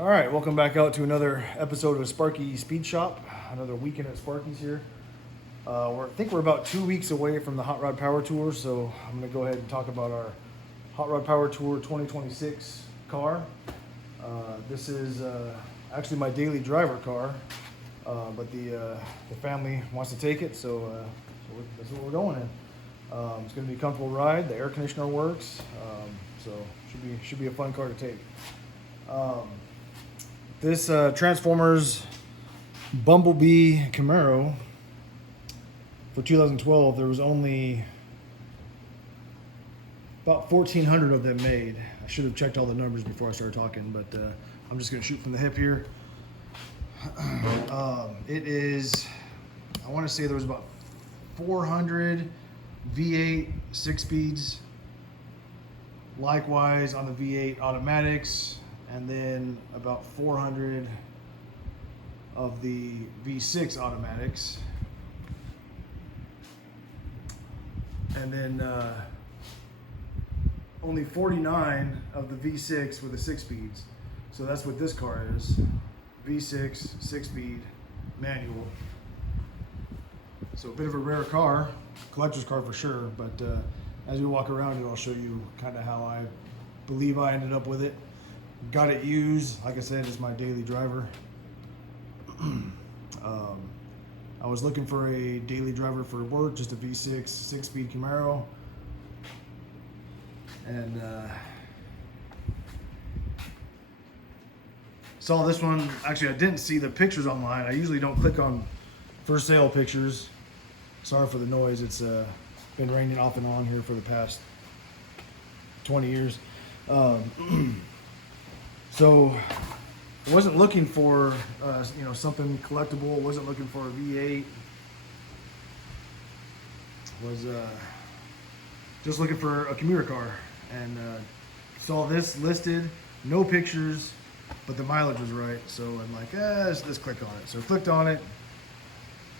All right, welcome back out to another episode of Sparky Speed Shop. Another weekend at Sparky's here. I think we're about 2 weeks away from the Hot Rod Power Tour, so I'm going to go ahead and talk about our Hot Rod Power Tour 2026 car. This is actually my daily driver car, but the family wants to take it, so that's what we're going in. It's going to be a comfortable ride. The air conditioner works, so should be a fun car to take. This Transformers Bumblebee Camaro for 2012, there was only about 1,400 of them made. I should have checked all the numbers before I started talking, but I'm just going to shoot from the hip here. It is, I want to say there was about 400 V8 6 speeds, likewise on the V8 automatics, and then about 400 of the V6 automatics, and then only 49 of the V6 with the 6 speeds. So that's what this car is. V6 6-speed manual. So a bit of a rare car, collector's car for sure, but as we walk around it, I'll show you kind of how I believe I ended up with it. Got it used, like I said, it's my daily driver. I was looking for a daily driver for work, just a V6 6-speed Camaro, and saw this one. Actually, I didn't see the pictures online. I usually don't click on for sale pictures. Sorry for the noise. It's been raining off and on here for the past 20 years. So I wasn't looking for something collectible. Wasn't looking for a V8. Was just looking for a commuter car, and saw this listed. No pictures, but the mileage was right. So I'm like, let's click on it. So I clicked on it.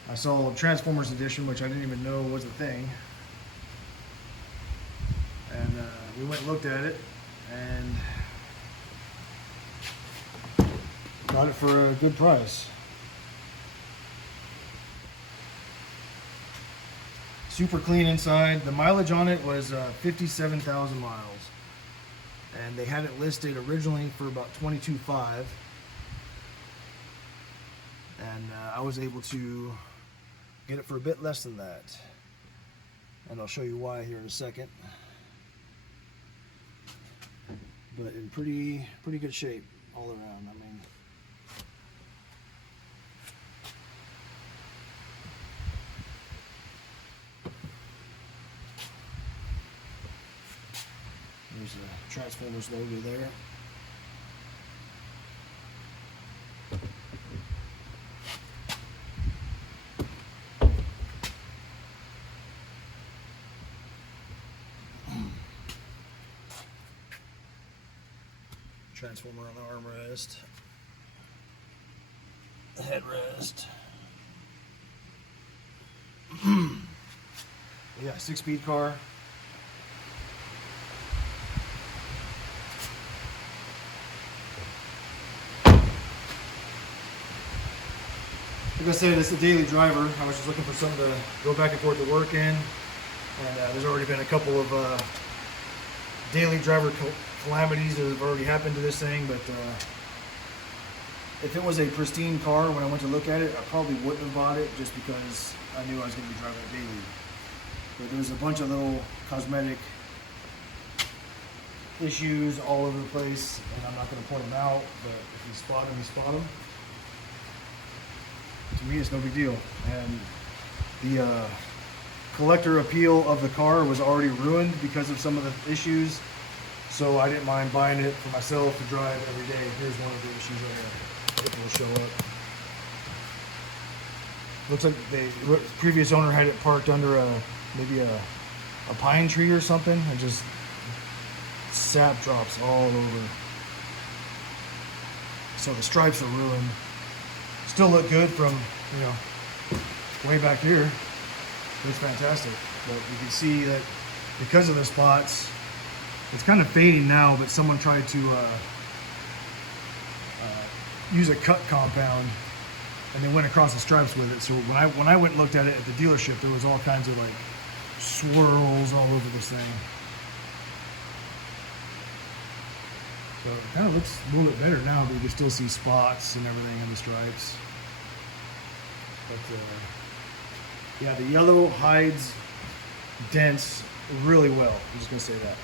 I saw Transformers Edition, which I didn't even know was a thing. And we went and looked at it, and got it for a good price. Super clean inside. The mileage on it was 57,000 miles. And they had it listed originally for about 22,500. And I was able to get it for a bit less than that. And I'll show you why here in a second. But in pretty good shape all around. I mean, there's a Transformers logo there. Transformer on the armrest, the headrest. Yeah, 6-speed car. Like I said, it's a daily driver. I was just looking for something to go back and forth to work in, and there's already been a couple of daily driver calamities that have already happened to this thing, but if it was a pristine car when I went to look at it, I probably wouldn't have bought it just because I knew I was going to be driving it daily. But there's a bunch of little cosmetic issues all over the place, and I'm not going to point them out, but if you spot them, you spot them. To me, it's no big deal. And the collector appeal of the car was already ruined because of some of the issues, so I didn't mind buying it for myself to drive every day. Here's one of the issues right here. If it'll show up. Looks like the previous owner had it parked under maybe a pine tree or something, and just sap drops all over. So the stripes are ruined. Still look good from, way back here. It's fantastic. But you can see that because of the spots, it's kind of fading now, but someone tried to use a cut compound, and they went across the stripes with it. So when I went and looked at it at the dealership, there was all kinds of like swirls all over this thing. So it kind of looks a little bit better now, but you can still see spots and everything in the stripes. But yeah, the yellow hides dents really well. I'm just gonna say that.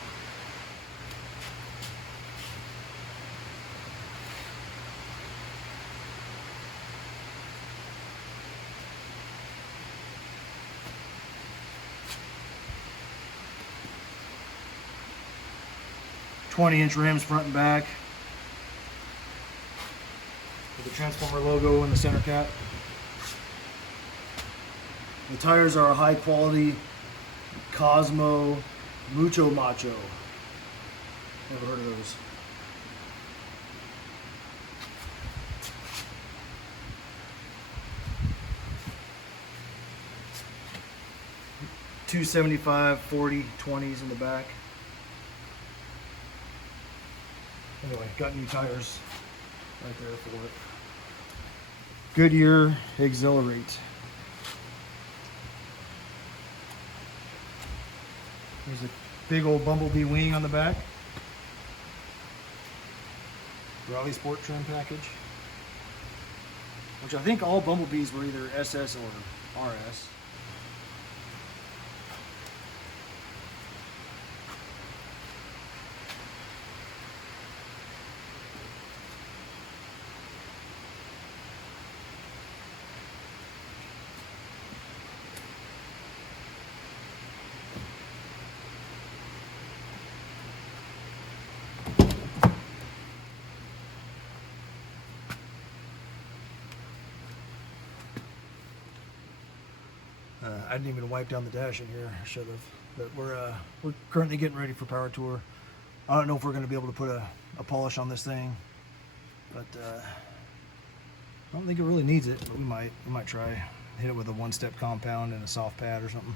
"20-inch rims front and back with the Transformer logo in the center cap. The tires are a high quality Cosmo Mucho Macho. Never heard of those. $275, $40, $20s in the back. Anyway, got new tires right there for it. Goodyear Exhilarate. There's a big old bumblebee wing on the back. Raleigh Sport trim package. Which I think all bumblebees were either SS or RS. I didn't even wipe down the dash in here. I should have. But we're currently getting ready for Power Tour. I don't know if we're going to be able to put a polish on this thing, but I don't think it really needs it. But we might try. Hit it with a one-step compound and a soft pad or something.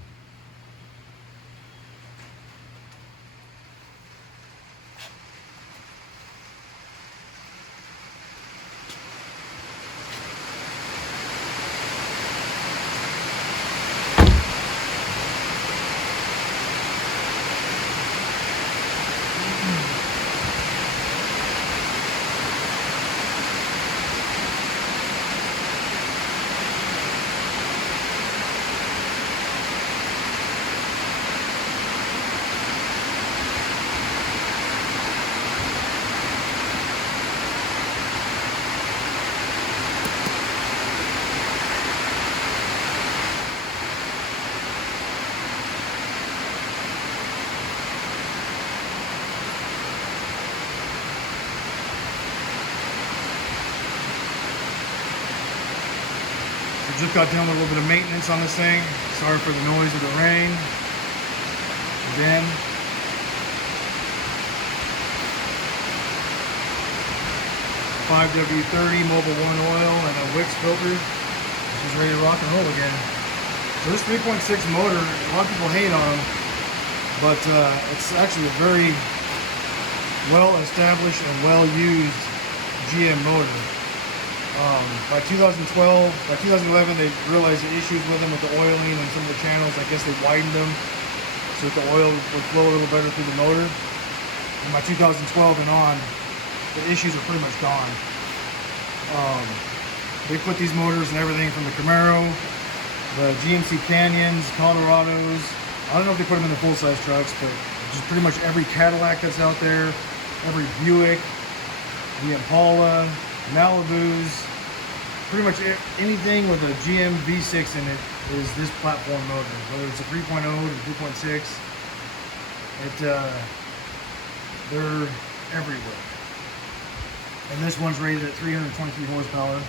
Just got done with a little bit of maintenance on this thing. Sorry for the noise of the rain. Again. "5W30 Mobil 1 oil and a Wix filter. This is ready to rock and roll again." So this 3.6 motor, a lot of people hate on them, but it's actually a very well established and well used GM motor. By 2011, they realized the issues with them with the oiling and some of the channels. I guess they widened them so that the oil would flow a little better through the motor. And by 2012 and on, the issues are pretty much gone. They put these motors in everything from the Camaro, the GMC Canyons, Colorados. I don't know if they put them in the full-size trucks, but just pretty much every Cadillac that's out there, every Buick, the Impala, Malibus. Pretty much anything with a GM V6 in it is this platform motor. Whether it's a 3.0 or 3.6, they're everywhere. And this one's rated at 323 horsepower.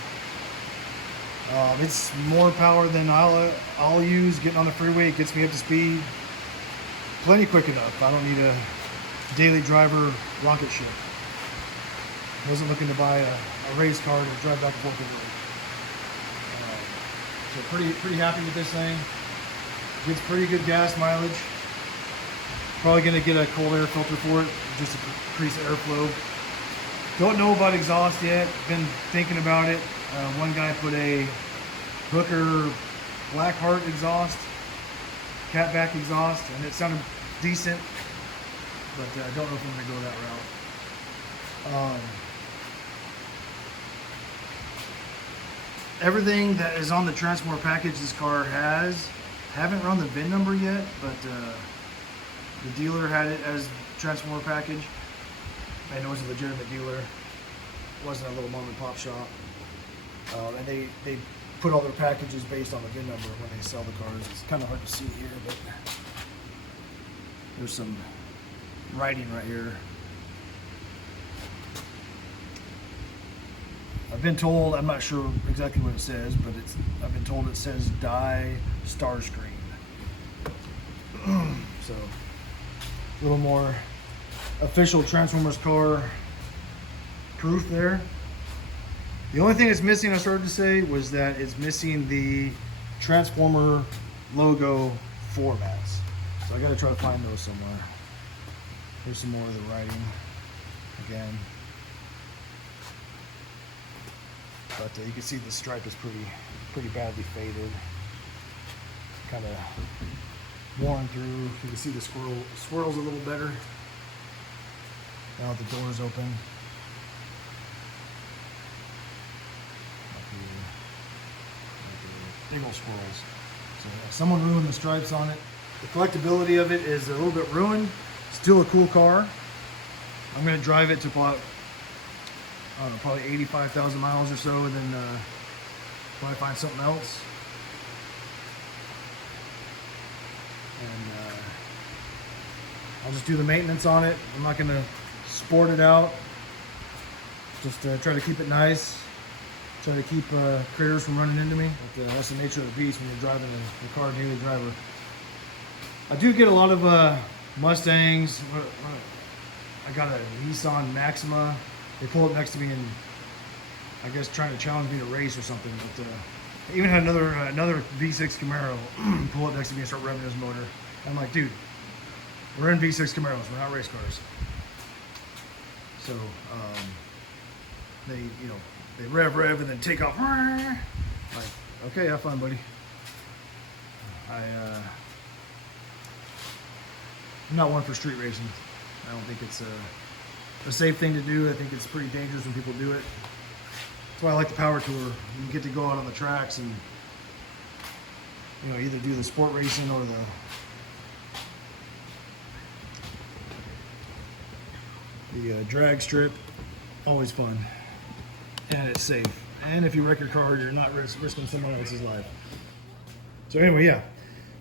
It's more power than I'll use getting on the freeway. It gets me up to speed plenty quick enough. I don't need a daily driver rocket ship. Wasn't looking to buy a race car to drive back and forth to work. So pretty happy with this thing. Gets pretty good gas mileage. Probably gonna get a cold air filter for it just to increase airflow. Don't know about exhaust yet. Been thinking about it. One guy put a Hooker Blackheart exhaust, catback exhaust, and it sounded decent, but I don't know if I'm going to go that route. Everything that is on the Transformer package this car has, haven't run the VIN number yet, but the dealer had it as Transformer package. I know it's a legitimate dealer. It wasn't a little mom and pop shop. And they put all their packages based on the VIN number when they sell the cars. It's kind of hard to see here, but there's some writing right here. I've been told, I'm not sure exactly what it says, but I've been told it says Die Starscream. So, a little more official Transformers car proof there. The only thing it's missing, I started to say, was that it's missing the Transformer logo formats. So I gotta try to find those somewhere. Here's some more of the writing again. But you can see the stripe is pretty badly faded. Kind of worn through. You can see the swirls a little better. Now the door's open. Big old swirls. So yeah, someone ruined the stripes on it. The collectability of it is a little bit ruined. Still a cool car. I'm going to drive it to about, I don't know, probably 85,000 miles or so, and then probably find something else. And I'll just do the maintenance on it. I'm not going to sport it out. Just try to keep it nice. Try to keep critters from running into me. But, that's the nature of the beast when you're driving a car daily driver. I do get a lot of Mustangs. I got a Nissan Maxima. They pull up next to me and I guess trying to challenge me to race or something. But I even had another V6 Camaro pull up next to me and start revving his motor. I'm like, dude, we're in V6 Camaros. We're not race cars. So they rev and then take off. Like, okay, have fun, buddy. I'm not one for street racing. I don't think it's a safe thing to do. I think it's pretty dangerous when people do it. That's why I like the Power Tour. You get to go out on the tracks and either do the sport racing or the drag strip. Always fun. And it's safe. And if you wreck your car, you're not risking someone else's life. So anyway, yeah,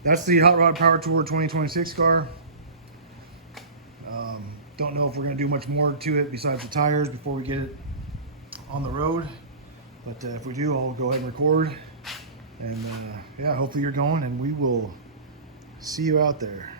that's the Hot Rod Power Tour 2026 car. Don't know if we're going to do much more to it besides the tires before we get it on the road. But if we do, I'll go ahead and record. And yeah, hopefully you're going, and we will see you out there.